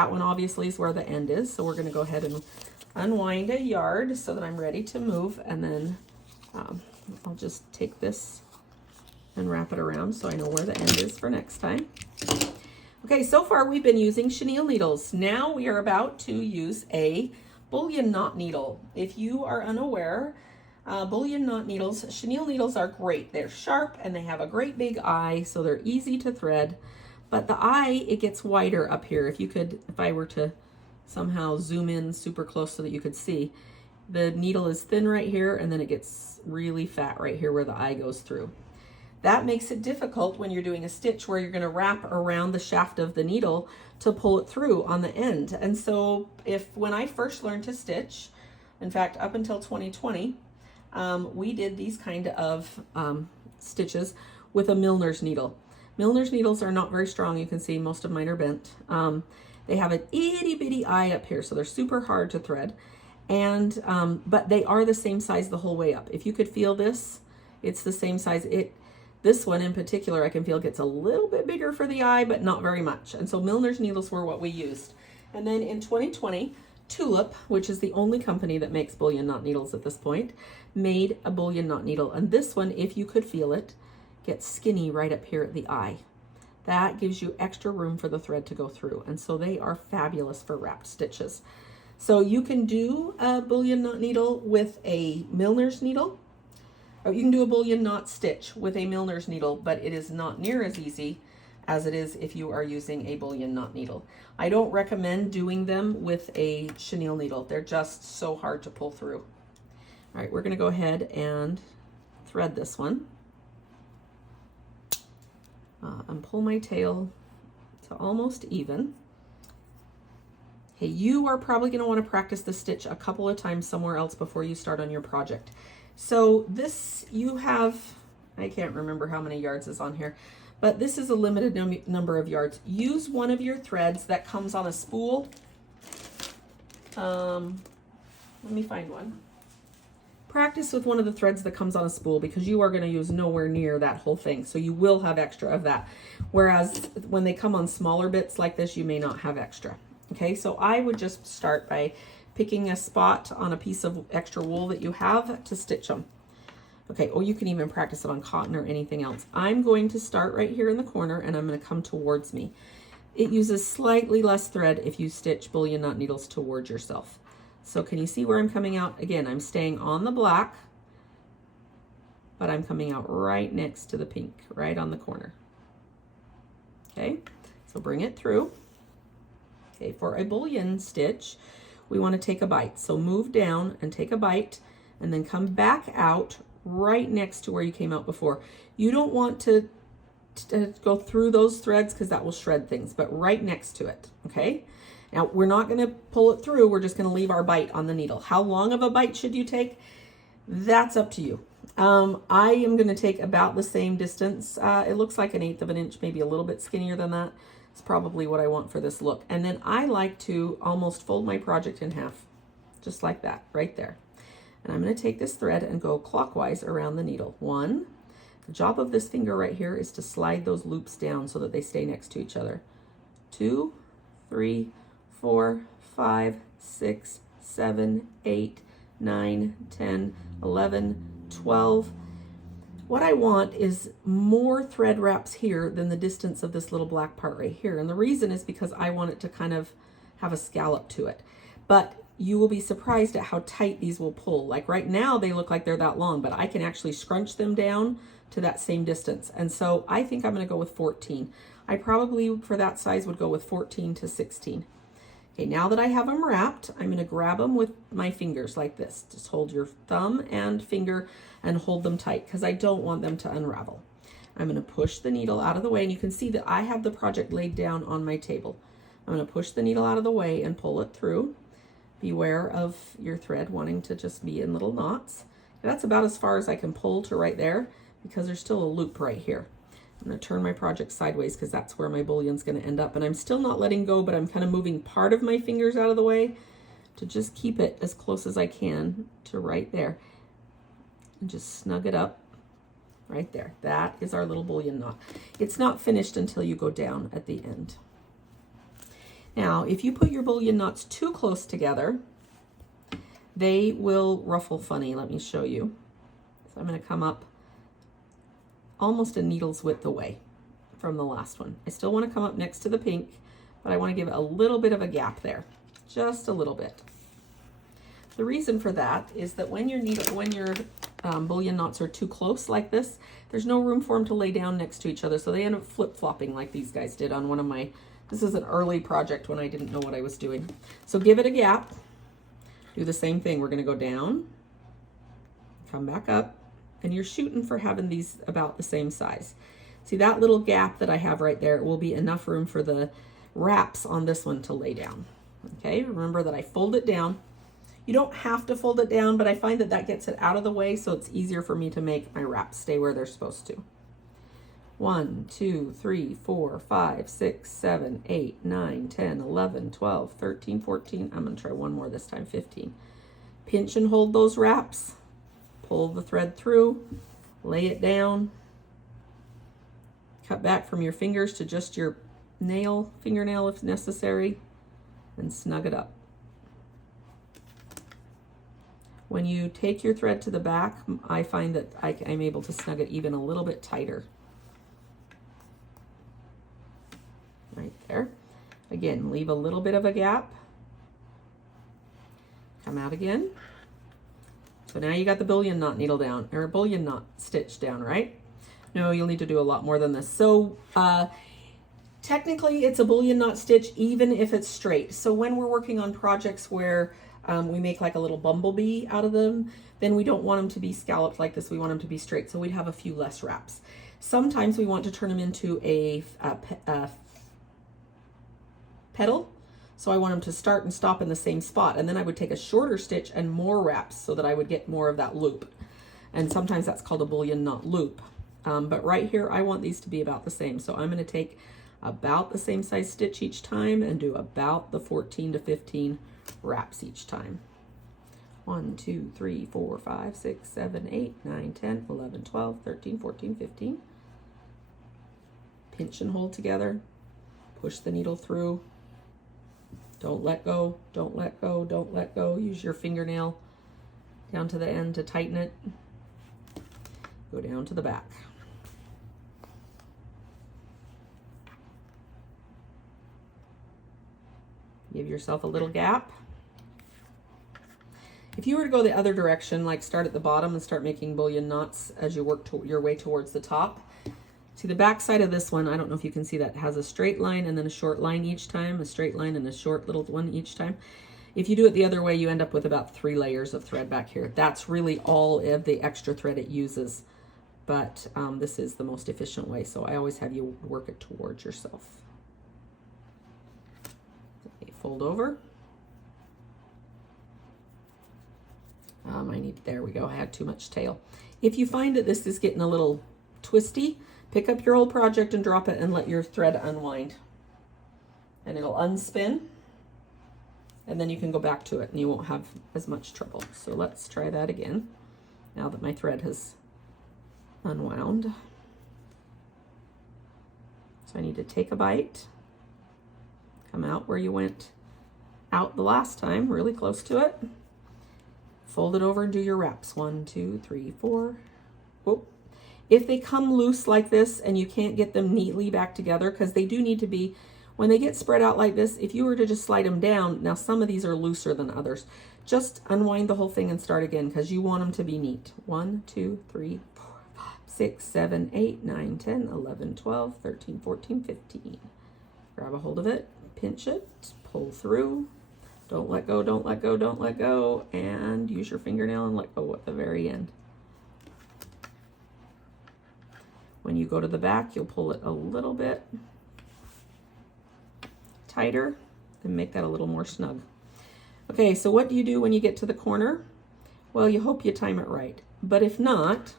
that one obviously is where the end is. So we're going to go ahead and unwind a yard so that I'm ready to move. And then I'll just take this and wrap it around so I know where the end is for next time. Okay, so far we've been using chenille needles. Now we are about to use a bullion knot needle. If you are unaware, bullion knot needles, chenille needles are great. They're sharp and they have a great big eye, so they're easy to thread. But the eye, it gets wider up here. If I were to somehow zoom in super close so that you could see, the needle is thin right here and then it gets really fat right here where the eye goes through. That makes it difficult when you're doing a stitch where you're going to wrap around the shaft of the needle to pull it through on the end. And so when I first learned to stitch, in fact, up until 2020, we did these kind of stitches with a Milner's needle. Milner's needles are not very strong. You can see most of mine are bent. They have an itty bitty eye up here, so they're super hard to thread. And but they are the same size the whole way up. If you could feel this, it's the same size. This one in particular, I can feel gets a little bit bigger for the eye, but not very much. And so Milner's needles were what we used. And then in 2020, Tulip, which is the only company that makes bullion knot needles at this point, made a bullion knot needle. And this one, if you could feel it, gets skinny right up here at the eye. That gives you extra room for the thread to go through. And so they are fabulous for wrapped stitches. So you can do a bullion knot needle with a Milner's needle, or you can do a bullion knot stitch with a Milner's needle, but it is not near as easy as it is if you are using a bullion knot needle. I don't recommend doing them with a chenille needle. They're just so hard to pull through. All right, we're gonna go ahead and thread this one. And pull my tail to almost even. Okay, you are probably gonna wanna practice the stitch a couple of times somewhere else before you start on your project. So this, you have, I can't remember how many yards is on here, but this is a limited number of yards. Use one of your threads that comes on a spool. Let me find one. Practice with one of the threads that comes on a spool because you are going to use nowhere near that whole thing. So you will have extra of that. Whereas when they come on smaller bits like this, you may not have extra. Okay, so I would just start by picking a spot on a piece of extra wool that you have to stitch them. Okay, or you can even practice it on cotton or anything else. I'm going to start right here in the corner and I'm going to come towards me. It uses slightly less thread if you stitch bullion knot needles towards yourself. So can you see where I'm coming out? Again, I'm staying on the black, but I'm coming out right next to the pink, right on the corner. Okay, so bring it through. Okay, for a bullion stitch, we want to take a bite. So move down and take a bite and then come back out right next to where you came out before. You don't want to go through those threads because that will shred things, but right next to it, okay? Now, we're not going to pull it through. We're just going to leave our bite on the needle. How long of a bite should you take? That's up to you. I am going to take about the same distance. It looks like 1/8 of an inch, maybe a little bit skinnier than that. It's probably what I want for this look. And then I like to almost fold my project in half, just like that, right there. And I'm going to take this thread and go clockwise around the needle. 1. The job of this finger right here is to slide those loops down so that they stay next to each other. 2, 3, 4, 5, 6, 7, 8, 9, 10, 11, 12. What I want is more thread wraps here than the distance of this little black part right here. And the reason is because I want it to kind of have a scallop to it. But you will be surprised at how tight these will pull. Like right now they look like they're that long, but I can actually scrunch them down to that same distance. And so I think I'm going to go with 14. I probably for that size would go with 14 to 16. Okay, now that I have them wrapped, I'm going to grab them with my fingers like this. Just hold your thumb and finger and hold them tight because I don't want them to unravel. I'm going to push the needle out of the way, and you can see that I have the project laid down on my table. I'm going to push the needle out of the way and pull it through. Beware of your thread wanting to just be in little knots. That's about as far as I can pull to right there because there's still a loop right here. I'm going to turn my project sideways because that's where my bullion's going to end up. And I'm still not letting go, but I'm kind of moving part of my fingers out of the way to just keep it as close as I can to right there. And just snug it up right there. That is our little bullion knot. It's not finished until you go down at the end. Now, if you put your bullion knots too close together, they will ruffle funny. Let me show you. So I'm going to come up almost a needle's width away from the last one. I still want to come up next to the pink, but I want to give it a little bit of a gap there, just a little bit. The reason for that is that when your bullion knots are too close like this, there's no room for them to lay down next to each other, so they end up flip-flopping like these guys did on one of my, this is an early project when I didn't know what I was doing. So give it a gap. Do the same thing. We're going to go down, come back up, and you're shooting for having these about the same size. See that little gap that I have right there will be enough room for the wraps on this one to lay down. Okay, remember that I fold it down. You don't have to fold it down, but I find that that gets it out of the way, so it's easier for me to make my wraps stay where they're supposed to. 1, 2, 3, 4, 5, 6, 7, 8, 9, 10, 11, 12, 13, 14. I'm going to try one more this time, 15. Pinch and hold those wraps. Pull the thread through. Lay it down. Cut back from your fingers to just your fingernail if necessary, and snug it up. When you take your thread to the back, I find that I'm able to snug it even a little bit tighter. Right there. Again, leave a little bit of a gap. Come out again. So now you got the bullion knot needle down, or bullion knot stitch down, right? No, you'll need to do a lot more than this. So technically it's a bullion knot stitch even if it's straight. So when we're working on projects where we make like a little bumblebee out of them, then we don't want them to be scalloped like this. We want them to be straight, so we'd have a few less wraps. Sometimes we want to turn them into a petal, so I want them to start and stop in the same spot, and then I would take a shorter stitch and more wraps so that I would get more of that loop. And sometimes that's called a bullion knot loop. But right here, I want these to be about the same, so I'm going to take about the same size stitch each time and do about the 14 to 15 wraps each time. 1, 2, 3, 4, 5, 6, 7, 8, 9, 10, 11, 12, 13, 14, 15. Pinch and hold together. Push the needle through. Don't let go, don't let go, don't let go. Use your fingernail down to the end to tighten it. Go down to the back. Give yourself a little gap. If you were to go the other direction, like start at the bottom and start making bullion knots as you work your way towards the top. See the back side of this one, I don't know if you can see that, has a straight line and then a short line each time, a straight line and a short little one each time. If you do it the other way, you end up with about 3 layers of thread back here. That's really all of the extra thread it uses, but this is the most efficient way, so I always have you work it towards yourself. Okay, fold over. There we go, I had too much tail. If you find that this is getting a little twisty, pick up your old project and drop it and let your thread unwind. And it'll unspin, and then you can go back to it and you won't have as much trouble. So let's try that again, now that my thread has unwound. So I need to take a bite, come out where you went out the last time, really close to it. Fold it over and do your wraps. 1, 2, 3, 4. Whoop. If they come loose like this and you can't get them neatly back together, because they do need to be, when they get spread out like this, if you were to just slide them down, now some of these are looser than others, just unwind the whole thing and start again, because you want them to be neat. 1, 2, 3, 4, 5, 6, 7, 8, 9, 10, 11, 12, 13, 14, 15. Grab a hold of it, pinch it, pull through. Don't let go, don't let go, don't let go, and use your fingernail and let go at the very end. When you go to the back, you'll pull it a little bit tighter and make that a little more snug. Okay, so what do you do when you get to the corner? Well, you hope you time it right, but if not,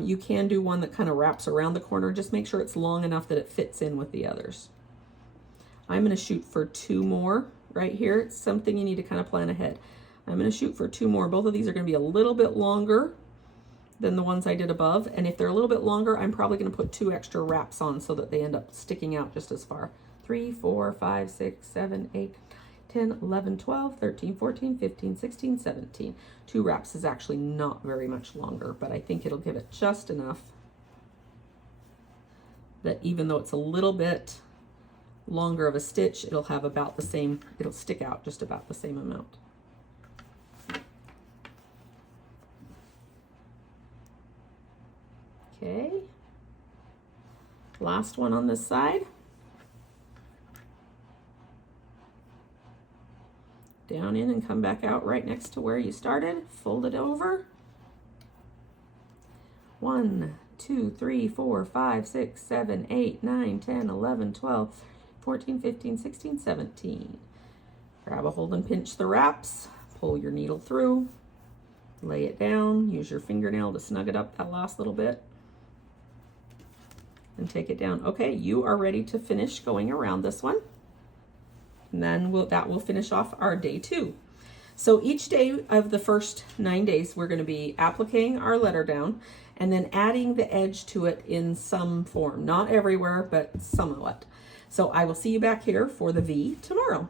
you can do one that kind of wraps around the corner. Just make sure it's long enough that it fits in with the others. I'm going to shoot for 2 more right here. It's something you need to kind of plan ahead. I'm going to shoot for 2 more. Both of these are going to be a little bit longer than the ones I did above. And if they're a little bit longer, I'm probably going to put 2 extra wraps on so that they end up sticking out just as far. 3, 4, 5, 6, 7, 8, 10, 11, 12, 13, 14, 15, 16, 17. 2 wraps is actually not very much longer, but I think it'll give it just enough that even though it's a little bit longer of a stitch, it'll have about the same, it'll stick out just about the same amount. Okay, last one on this side. Down in and come back out right next to where you started. Fold it over. 1, 2, 3, 4, 5, 6, 7, 8, 9, 10, 11, 12, 14, 15, 16, 17. Grab a hold and pinch the wraps. Pull your needle through. Lay it down. Use your fingernail to snug it up that last little bit. And take it down. Okay, you are ready to finish going around this one. And then that will finish off our day 2. So each day of the first 9 days, we're going to be appliquing our letter down and then adding the edge to it in some form. Not everywhere, but somewhat. So I will see you back here for the V tomorrow.